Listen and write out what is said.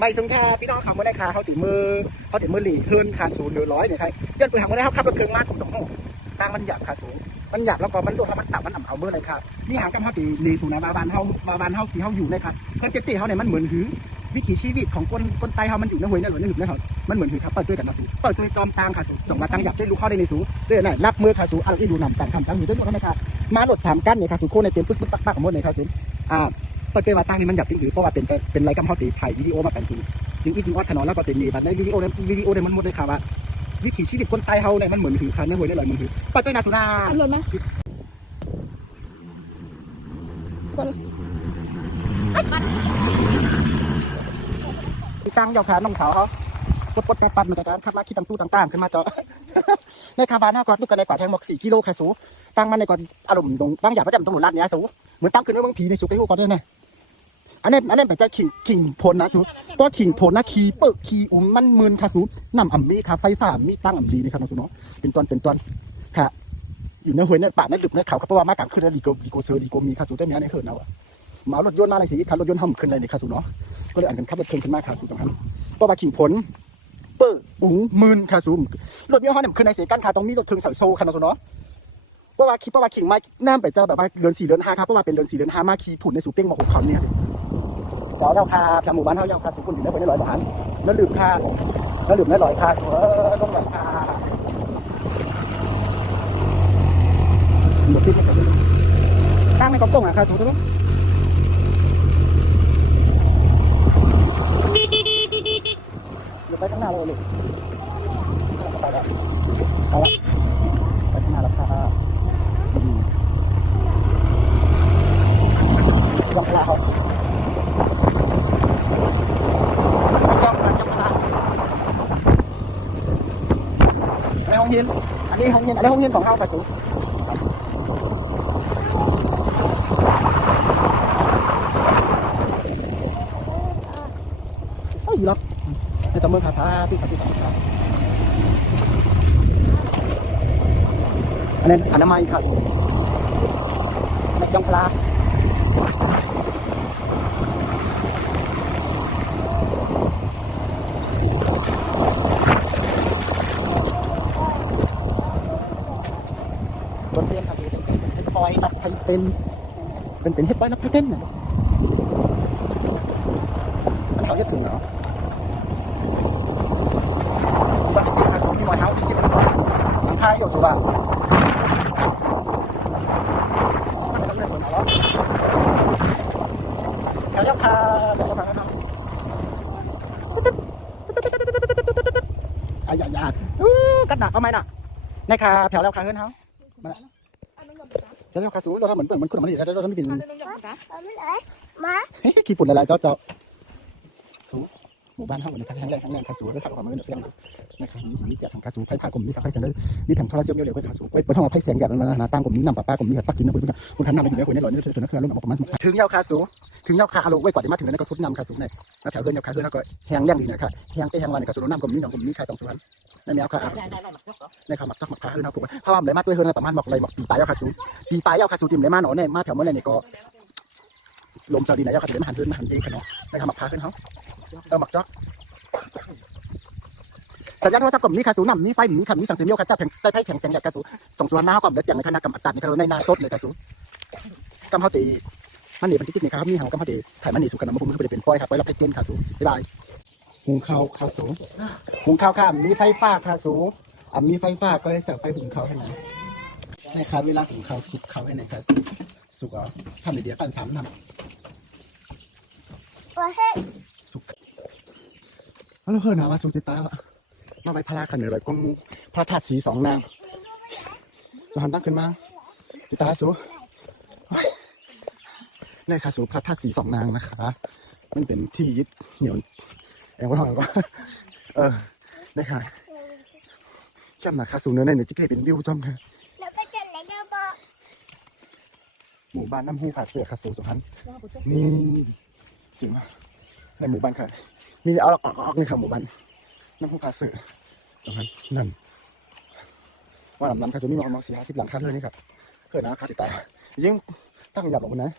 ไม่ซึ่งแค่พี่น้องเขาไม่ได้คาเขาติดมือเขาติดมือหลีเฮินขาดศูนย์หรือร้อยเนี่ยครเดือนปืนหางไม่ได้เขาขับรถเครื่องมาสูงสองห้องทางมันหยาบขาดศูนย์มันหยาบแล้วก็มันโดนมันตับมันอ่ำเอาเมื่อไรครับนี่หางกับเขาตีหลีสูงนะบาบานเขาบาบานเขาที่เขาอยู่นะครับเพื่อนเจ็บตีเขาเนี่ยมันเหมือนหือวิถีชีวิตของคนคนไตเขามันอยู่ในหวยในหลวนในหึบนะครับมันเหมือนหือครับเปิดด้วยกันมาสูเปิดด้วยจอมตางขาสูส่งมาตั้งหยับได้รู้เข้าได้ในสูด้วยน่ะรับมือขาสูเอาอีดูนำต่างคำต่างหูได้หมดแล้วไหมครับมาหลดสามกั้นเนี่ยขาสูโค้ในเต็มปึ๊กปึ๊กปักปักของหมดเลยขาสูอ่า เปิดเผยว่าตั้งนี่มันอยากติดหรือเพราะว่าเป็นเป็นไรกำเขาตีถ่ายวิดีโอมาเป็นจริงจริงจริงออดขนอนแล้วก็เป็นนี่บัดในวิดีโอในวิดีโอเนี่ยมันหมดเลยค่ะว่าวิถีชีวิตคนไทยเฮาเนี่ยมันเหมือนถือคันเนื้อหวยได้เลยมันถือปัจจัยนาสุนาอันรถไหมตั้งยาวขาน้องเขาเขาปดปดปัดปัดมาจากการขับมาคิดตำตู้ต่างๆขึ้นมาเจาะในคาบานห้าก่อนลูกกันในก่อนแทงหมอกสี่กิโลค่ะสูตั้งมันในก่อนอารมณ์ตรงตั้งอย่างประจำตำรวจรัดเนี่ยสูเหมือนตั้งขึ้นเมืองผีในสุกไปหูก่อนด้วยนะ อันนี้อันนี้เป็นใจขิงขิงพลนะสูก็ขิงพลนะขีเปิกขี่อุ้มมันมืนค่ะสูนำอ่ำมีค่ะไฟฟ้ามมีตั้งอ่ำดีนี่ครับนะสูเนาะเป็นตอนเป็นตอนค่ะ อยู่ในห้วยในป่าในดึกในเขาครับเพราะว่ามากลางคืนแล้วดีโกดีโกเซอร์ดีโกมีค่ะสูแต่เนี้ยในเขินเอาอะมารถยนต์มาอะไรสิคันรถยนต์ห้ามขึ้นอะไรนี่ค่ะสูเนาะก็เลยอ่านกันขับรถเครื่องขึ้นมากค่ะสูตรงนั้นเพราะว่าขิงผลเปิดอุ๋งมืนค่ะสูรถยี่ห้อเนี่ยมันในเสกันค่ะต้องมีรถเครื่องใส่โซ่ค่ะนะสูเนาะเพราะว่าคิดเพราะว่าขิงไม้น้ำไปเจ้าแบบว่าเรือนสี่เรือนห้าครับเพราะว่าเป็นเรือนสี่เรือนห้ามาขี่ผุนในสูเป้งมาหกเขาเนี่ย ขอเจ้าคาทางหมู่บ้านเขาเจ้าคาสุขุนถึงได้ไปได้ร้อยบาทแล้วลืมคาแล้วลืมได้ร้อยคาเออต้องแบบคาหมดี๋ยวพี่ไม่ไปดูตั้งในกองกงอะค่ะสูทุกท่านเดี๋ยวไปข้างหน้าเลยลูกไปแล้วไปแล้วไปข้างหน้าแล้วค่ะอืมยกลาเขายกลายกลาในห้อง เย็น อันนี้ห้องเย็น อันนี้ห้องเย็นของเราไปสูงเอ้ยล็อกในตำเมืองคาถาที่สัตว์ที่สัตว์ครับอันนั้นอนามัยครับในจังปลาต้นเตี้ยนครับเป็ นเฮ็ดปอยนับไพเต้นเป็นเป็นเฮ็ดปนับไพเต้นเนี่ยมันเขาเฮ็ดสิ่งเหรอบ้านที่ทางของพี่มอยเฮาที่สิบก่อนหลังคาอยู่สุบ้านมันก็เลยสวนเอาแถวยักษ์คาเดี๋ยวฟังนะครับอายาอู้กัดหนักเอาไหมน่ะในคาแถวแล้วคาเฮือนเฮามา แถวแล้วคาสูเราทำเหมือนเหมือนคุณมันนี่แล้วเราทำไม่เป็นอันนั้นยังไงมาขี้ปุ่นอะไรเจ้าเจ้าสู หมู่บ้านเฮาในครั้งแรกครั้งแรกคาสูด้วยครับความเป็นเพื่อนนะครับมีสามีเกียรติทางคาสูไพ่ผ่ากลมนี่ครับไพ่จังได้มีแผ่นโทรเซียมเร็วๆก็คาสูไว้เปิดห้องไพ่แสงแดดมันนะตามกลมนี้นำป้าป้ากลมนี้กับปักกินนะคุณคุณทำนนำไปอยู่ในคนในหลอดนี่ถึงนักเรียนรุ่นออกประมาณถึงยาวคาสูถึงยาวคาอาโลงไว้ก่อนที่มาถึงนั้นก็สุดนำคาสูในแถวเดินยาวคาเดินแล้วก็แห้งแรงดีนะครับแห้งเตะแห้งวันในคาสูน้ำกลมนี้หน้ำกลมนี้ใครต้องสวนในแนวคาในคาหมักจักหมักคาเออนะผมเพราะว่าเลยมาด้วยเฮือนประมาณหมักเลยหมักปีปลายยาวคาสูปีปลายยาวคาสูติมเลยมาหนอเนี่ยมาแถวเมื่อไรเนี่ยก็ลมสวัสดีนะยาวคาสูเลยมาหันเดินมาหันเยี่ขนอในคาหมักคาขึ้นเขา เออหมักจักสัญญาณโทรศัพท์กล่อมมีคาสูนำมีไฟมีคำมีสังเสียงเมียวคาจ้าแผงใต้ไพ่แข็งแสงแดดคาสูส่งส่วนหน้ากล่อมเด็ดอย่างในคณะกรรมตัดในคณะในนาสดเลยคาสูกำเขาตีมันหนีมันติดในคามีเฮากำเขาตีถ่ายมันหนีสู่กันนะมันคงไม่ได้เป็นป้อยครับป้อยเราไปเต้นคาสูบ๊ายบายหุงข้าวคาสูหุงข้าวค่ะมีไฟฟ้าคาสูอะมีไฟฟ้าก็เลยเสิร์ฟไฟหุงข้าวให้นะในคาเวลาหุงข้าวสุกข้าวให้ในคาสูสุกอะทำในเดียวปั้นสามทว่าให้ำสุก แล้วเพื่อนนะว่าสุกติตาอะมาไว้พระราขันเหนือเลยก็มูพระธาตุสีสองนางจะหันตั้งขึ้นมา ติตาสูเฮ้ยนี่ค่ะสูพระธาตุสีสองนางนะคะ มันเป็นที่ยึดเหนี่ยวเอ็งว่าทำไงก็ เออนี่ค่ะช่ำหนักค่ะสูเนื้อในหนึ่งจิกเลยเป็นวิวจอมค่ะแล้วก็จะไหนก็บอกหมู่บ้านน้ำหูขาเสือขาสูสุพรรณนี่สูงมาก ในหมู่บ้านค่ะนี่เอาออกออกนี่ค่ะหมู่บ้านน้ำหูขาเสือตรงนั้นั่นว่าลำลำขาจะมีมาประมอสี่ห้าสิบหลังคาเท่านี้ครับเพื่อนนะคาติดตายยิ่งตั้งหยับออกมานะ